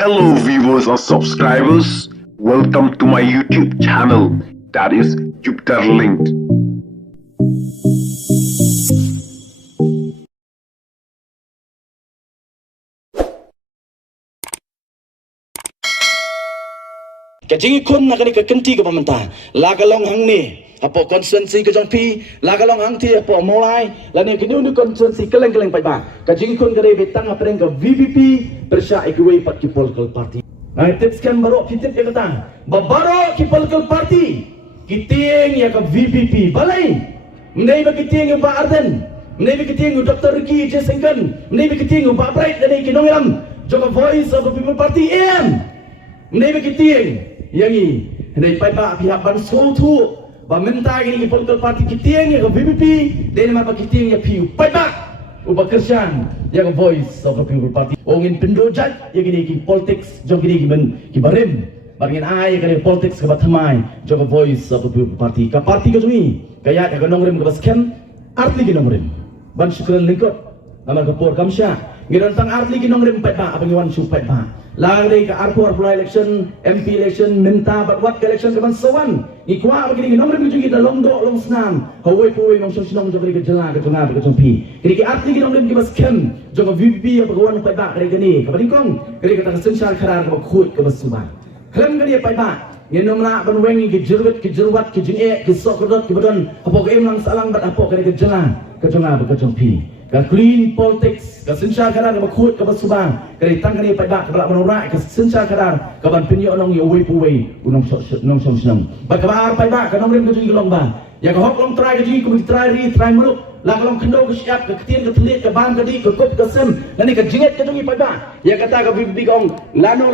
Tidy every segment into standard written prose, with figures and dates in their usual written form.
Hello viewers or subscribers, welcome to my YouTube channel, that is Jupiter Linked. Kajingi kun nakani kekenti ke pemerintah lagalong hang ni apo konstituensi ke jong pi lagalong hang ti apo mulai lani kini undu konstituensi keleng-keleng pai ba kajingi kun kare betang apreng ke VVP bersya ikwe pat ki political party ai tips kan baro kitip ya kata babaro ki political party kiting ya ke VVP balai mendai ba kiting ba Arden mendai ba kiting Dr. Ricky Jesengkan mendai ba kiting ba Bright dari kinongiram jong voice of the people party am mendai ba kiting yang ini, dari pihak ban sotu, minta ini political party kita yang VVP, dari mana kita yang piu, pihak, kerjaan yang voice of the people party. Orang pendojat yang ini politics, jom ini kibarim, bagian ai yang politics kebatamai, jom voice of the people party. Ke parti kejumi, kayak yang nomorem kebaskan, arti nomorem, ban syukuran lingkup, nama kepor kamsya, ngirantang arti nomorem pihak, apa yang wansu pihak. Lagi ke arpur election, MP election, minta buat election ke bansawan. Ikwa begini nomor tujuh kita longdok long senam. Hawai puai long senam jom ke jelang ke tengah ke jompi. Kini ke arti kita nomor kita scam. Jom VVP apa kawan petak kali ni. Kepadingkong kini kita sensar karar ke khut ke basuban. Klaim kali petak. Yang nomor banwengi ke jeruat ke jengek ke sokodot ke badan. Apa ke emang salang bat apa kali ke jelang ke tengah ke jompi. Ke clean politics, ke sensar karar ke khut ke basubang, ke ditang kali pada ke belak menorak ke sensar karar ke ban pinyo nong yo wei puwei unong song senam. Bakabar pada ke nong rem ke jungi lomba. Ya ke hok long try ke jungi ku try muluk. La ke long kendo ke siap ke ketien ke telit ke bang ke di ke kop ke sem. Nani ke jinget ke jungi pada. Ya kata ke bibi kong lano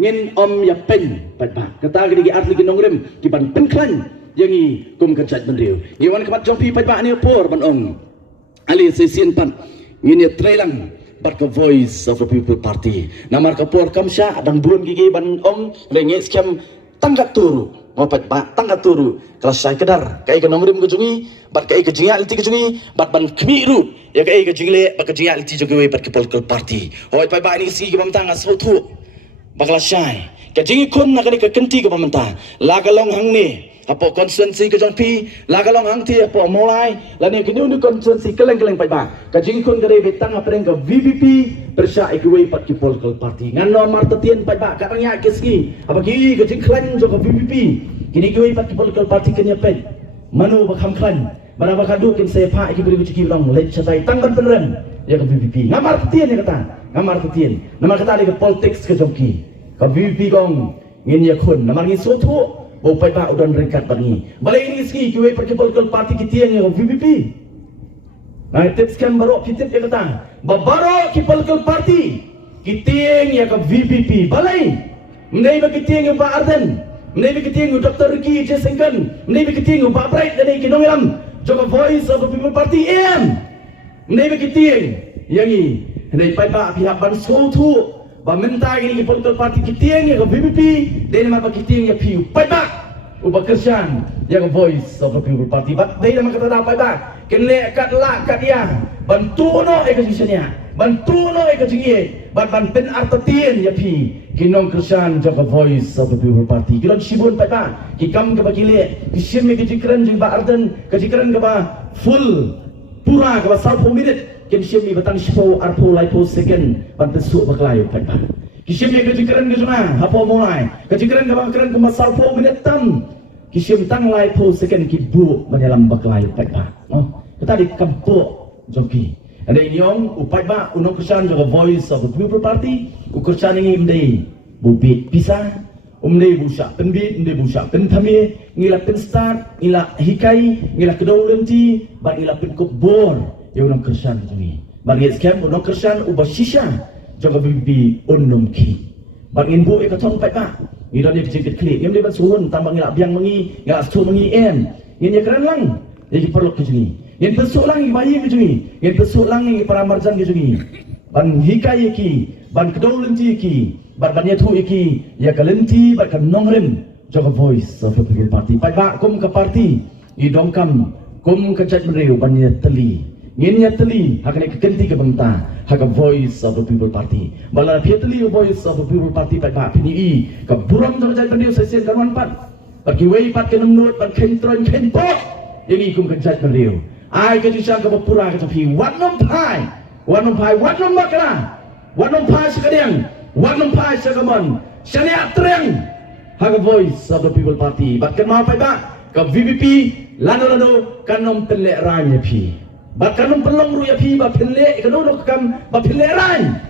ngin om ya pen pada. Kata ke di atli ke nong rem ki ban penklan yangi kum kecat bendeu. Yewan kepat jompi pada ni por ban ong. Ali sesian pan ini trailang bat ke voice of the people party namar ke por kamsya dan bulan gigi ban om lengit skam tanggat turu ngopat ba tanggat turu kelas saya kedar kai ke nomrim ke jungi bat kai ke jinga alti ke jungi bat ban kemiru ya kai ke jingle bat ke jinga alti juga bat ke political party hoi pai ba ni si ke pemtang asotu bakal syai ke jingi kun nak ke kenti ke pemtang lagalong hang ni apo konstituensi ke jong pi lagalong hang ti apo mulai lani kini undu konstituensi keleng-keleng pai ba kajing kun kare betang apreng ke VVP bersya ikwe pat ki political party ngan nomor tetien pai ba katanya keski apa ki kajing klan jong ke VVP kini ikwe pat ki political party kenya pen manu bakam klan mana bakadu kin sepa iki beri ciki dong lek catai tangban penren ya ke VVP ngamar tetien ya kata ngamar tetien nama kata ke politics ke jong ki ke VVP gong ngin ya kun namar ngi sotu upai ba udan ringkat bagi. Balai ini ski kiwe pergi political party kita yang VVP. Nah tips kan baru kita yang kata. Babaro ki political party kita yang ke VVP. Balai. Mendai ba kita yang Pak Arden. Mendai ba kita yang Dr. Ricky Jesengkan. Mendai ba kita yang Pak Bright dari kinongiram. Joka voice of the people party am. Mendai ba kita yang ini. Mendai pa pihak ban sotu. Minta ini political party kita yang ke VVP dari mana kita yang piu pihak kerjaan yang voice of the people party dari mana kata apa dah kena kat lah kat dia bantu no ekosistemnya bantu no ekosistemnya ban pen artatien ya pi kinong kerjaan jaga voice of the people party kilon sibun pihak kikam ke bagile kisim ke jikran juga Arden ke jikran ke full pura ke salpo minute kisim ni batang sipo arpo laipo second bantesu baklayo pada kisim ni kejikaran ke sana apa mulai kejikaran ke masal po minetam kisim tang laipo second kibu mendalam baklayo pada kita di kampung joki ada ini upai ba unong kerjaan juga voice of the people party kerjaan ini mendai bubit pisah umdai busak penbit umdai busak pentami ngilak start ngilak hikai ngilak kedau lenti bat ngilak penkop bor ya unang kersan jungi bagi scam unang kersan ubah sisa jaga bibi unum ki bangin bu ekatong pai pa ngidan dia jeket klik yang dia suhun tambang ngilak biang mengi ngilak stu mengi ini keren lang jadi perlu ke jungi yang besok lang bayi ke jungi yang besok lang yang paramarjan ke jungi ban hikai ki ban kedau lenti ki ban tu iki ya kalenti ban kan nongrem jaga voice of the people party pai ba kum ke party i dongkam kum ke chat meriu ban teli Nginya teli hakane kekenti ke bangta haka Voice of the People Party. Bala pieteli Voice of the People Party pai ba pini ka buram jang jai pendiu sesian kan pat. Bagi wei pat ke nemnut pat ken tron ken po. Yang ikum ke jai pendiu. Ai ke jisang ke pura ke tapi wat nom pai makna. Wat nom pai sekadiang. Wat nom pai sekamon. Syariat terang haka Voice of the People Party. Bat ken mau pai ba ka VVP lano kanom telek ranya pi. Bahkan pelong ruya pi ba pille kanu kam ba pille ran